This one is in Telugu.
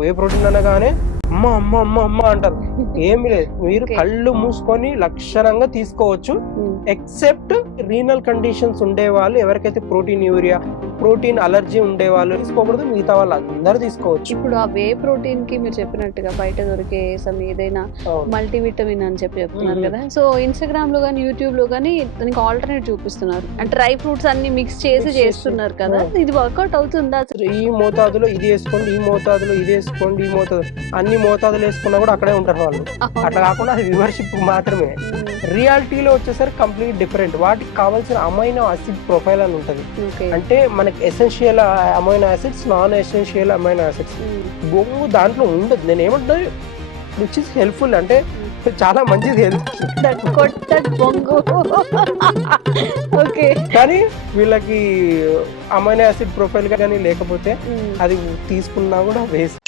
వే ప్రోటీన్ అనగానే అమ్మ అమ్మ అమ్మ అమ్మ అంటారు. ఏమి లేదు, మీరు కళ్ళు మూసుకొని లక్షణంగా తీసుకోవచ్చు. ఎక్సెప్ట్ రీనల్ కండిషన్స్ ఉండే వాళ్ళు, ఎవరికైతే ప్రోటీన్ యూరియా, ప్రోటీన్ అలర్జీ ఉండే వాళ్ళు తీసుకోకూడదు. మిగతా వాళ్ళు అందరూ తీసుకోవచ్చు. ఇప్పుడు ఆ వే ప్రోటీన్ కి మీరు చెప్పినట్టుగా బయట దొరికే ఏదైనా మల్టీవిటమిన్ అని చెప్తున్నారు కదా. సో ఇన్స్టాగ్రామ్ లో గానీ, యూట్యూబ్ లో గానీ దానికి ఆల్టర్నేట్ చూపిస్తున్నారు. డ్రై ఫ్రూట్స్ అన్ని మిక్స్ చేసి చేస్తున్నారు కదా. ఇది వర్కౌట్ అవుతుందా? ఈ మోతాదులో ఇది వేసుకోండి, ఈ మోతాదులో ఇది వేసుకోండి, ఈ మోతాదు అన్ని మోతాదులు వేసుకున్నా కూడా అక్కడే ఉంటారు వాళ్ళు. అట్లా కాకుండా అది వ్యూవర్షిప్ మాత్రమే. రియాలిటీలో వచ్చేసరికి కంప్లీట్ డిఫరెంట్. వాటికి కావాల్సిన అమైనో యాసిడ్ ప్రొఫైల్ అని ఉంటుంది. అంటే మనకి essential amino acids, non essential amino acids. బొంగు దాంట్లో ఉండదు. నేను ఏమంటున్నా, విచ్ ఇస్ హెల్ప్ఫుల్, అంటే చాలా మంచిది హెల్త్. కానీ వీళ్ళకి అమైనో యాసిడ్ ప్రొఫైల్ కానీ లేకపోతే అది తీసుకున్నా కూడా వేస్ట్.